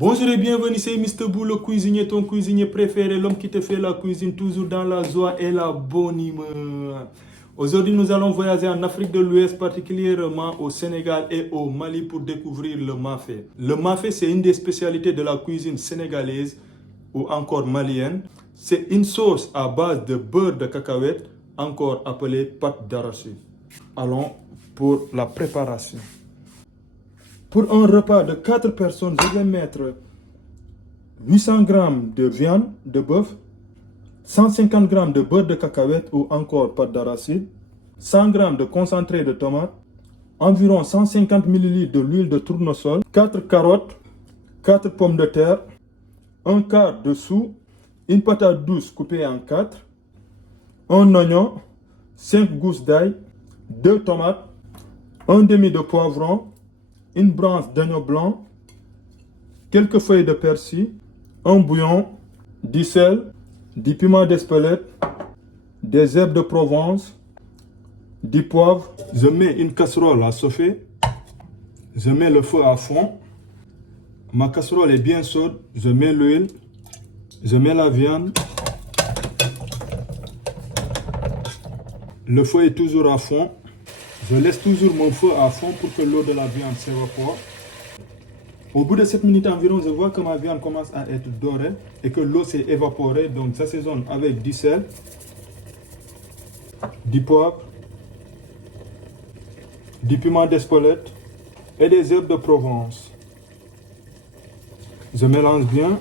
Bonjour et bienvenue, c'est Mr. Boo, le cuisinier, ton cuisinier préféré, l'homme qui te fait la cuisine toujours dans la joie et la bonne humeur. Aujourd'hui, nous allons voyager en Afrique de l'Ouest, particulièrement au Sénégal et au Mali pour découvrir le mafé. Le mafé, c'est une des spécialités de la cuisine sénégalaise ou encore malienne. C'est une sauce à base de beurre de cacahuète, encore appelée pâte d'arachide. Allons pour la préparation. Pour un repas de 4 personnes, je vais mettre 800 g de viande de bœuf, 150 g de beurre de cacahuète ou encore pâte d'arachide, 100 g de concentré de tomate, environ 150 ml de l'huile de tournesol, 4 carottes, 4 pommes de terre, un quart de sou, une patate douce coupée en 4, un oignon, 5 gousses d'ail, 2 tomates, un demi de poivron, une branche d'oignon blanc, quelques feuilles de persil, un bouillon, du sel, du piment d'Espelette, des herbes de Provence, du poivre. Je mets une casserole à chauffer. Je mets le feu à fond. Ma casserole est bien chaude. Je mets l'huile. Je mets la viande. Le feu est toujours à fond. Je laisse toujours mon feu à fond pour que l'eau de la viande s'évapore. Au bout de 7 minutes environ, je vois que ma viande commence à être dorée et que l'eau s'est évaporée. Donc j'assaisonne avec du sel, du poivre, du piment d'Espelette et des herbes de Provence. Je mélange bien.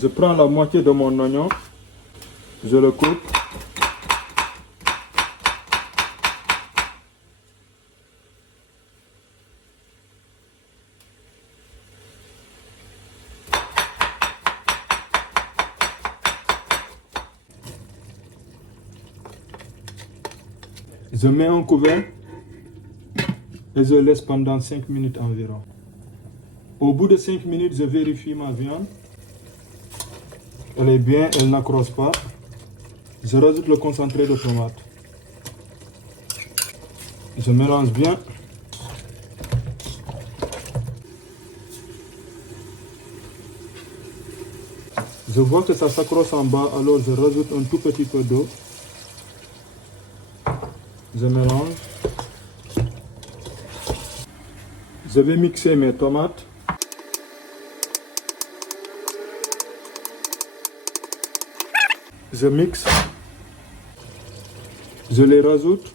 Je prends la moitié de mon oignon, je le coupe. Je mets un couvert et je laisse pendant 5 minutes environ. Au bout de 5 minutes, je vérifie ma viande. Elle est bien, elle n'accroche pas. Je rajoute le concentré de tomate. Je mélange bien. Je vois que ça s'accroche en bas, alors je rajoute un tout petit peu d'eau. Je mélange. Je vais mixer mes tomates. Je mixe. Je les rajoute.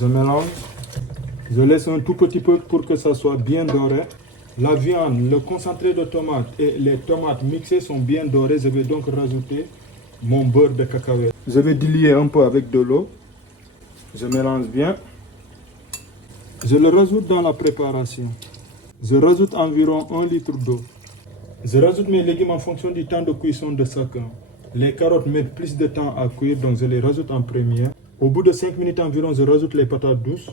Je mélange. Je laisse un tout petit peu pour que ça soit bien doré. La viande, le concentré de tomate et les tomates mixées sont bien dorées. Je vais donc rajouter mon beurre de cacahuète. Je vais diluer un peu avec de l'eau. Je mélange bien. Je le rajoute dans la préparation. Je rajoute environ 1 litre d'eau. Je rajoute mes légumes en fonction du temps de cuisson de chacun. Les carottes mettent plus de temps à cuire, donc je les rajoute en premier. Au bout de 5 minutes environ, je rajoute les patates douces.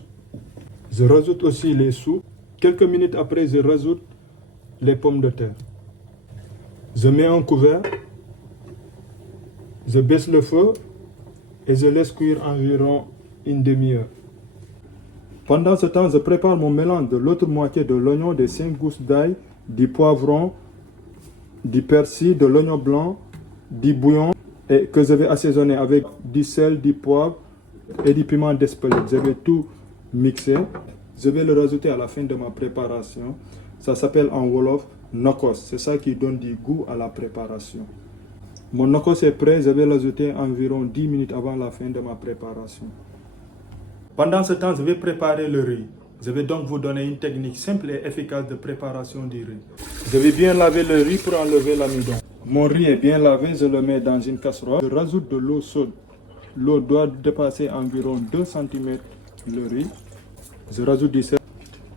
Je rajoute aussi les choux. Quelques minutes après, je rajoute les pommes de terre. Je mets un couvert. Je baisse le feu et je laisse cuire environ une demi-heure. Pendant ce temps, je prépare mon mélange de l'autre moitié de l'oignon, des 5 gousses d'ail, du poivron, du persil, de l'oignon blanc, du bouillon et que je vais assaisonner avec du sel, du poivre et du piment d'Espelette. Je vais tout mixer. Je vais le rajouter à la fin de ma préparation. Ça s'appelle en Wolof nokos. C'est ça qui donne du goût à la préparation. Mon nokos est prêt, je vais l'ajouter environ 10 minutes avant la fin de ma préparation. Pendant ce temps, je vais préparer le riz. Je vais donc vous donner une technique simple et efficace de préparation du riz. Je vais bien laver le riz pour enlever l'amidon. Mon riz est bien lavé, je le mets dans une casserole. Je rajoute de l'eau chaude. L'eau doit dépasser environ 2 cm le riz. Je rajoute du sel.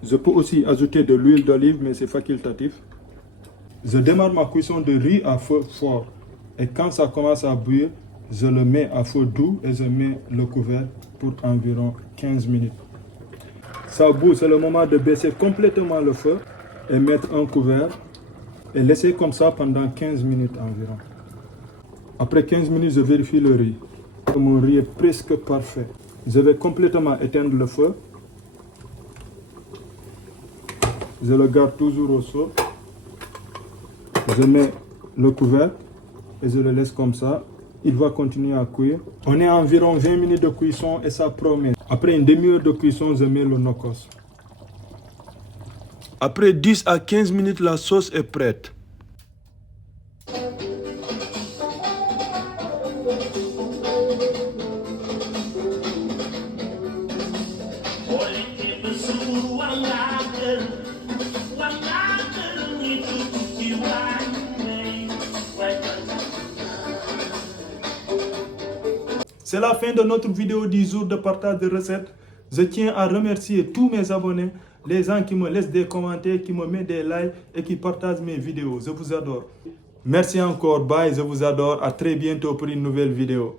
Je peux aussi ajouter de l'huile d'olive, mais c'est facultatif. Je démarre ma cuisson de riz à feu fort. Et quand ça commence à bouillir, je le mets à feu doux et je mets le couvert pour environ 15 minutes. Ça bout, c'est le moment de baisser complètement le feu et mettre un couvert et laisser comme ça pendant 15 minutes environ. Après 15 minutes, je vérifie le riz. Mon riz est presque parfait. Je vais complètement éteindre le feu. Je le garde toujours au chaud. Je mets le couvercle et je le laisse comme ça. Il va continuer à cuire. On est à environ 20 minutes de cuisson et ça promet. Après une demi-heure de cuisson, je mets le nokos. Après 10 à 15 minutes, la sauce est prête. C'est la fin de notre vidéo du jour de partage de recettes. Je tiens à remercier tous mes abonnés, les gens qui me laissent des commentaires, qui me mettent des likes et qui partagent mes vidéos. Je vous adore. Merci encore. Bye. Je vous adore. À très bientôt pour une nouvelle vidéo.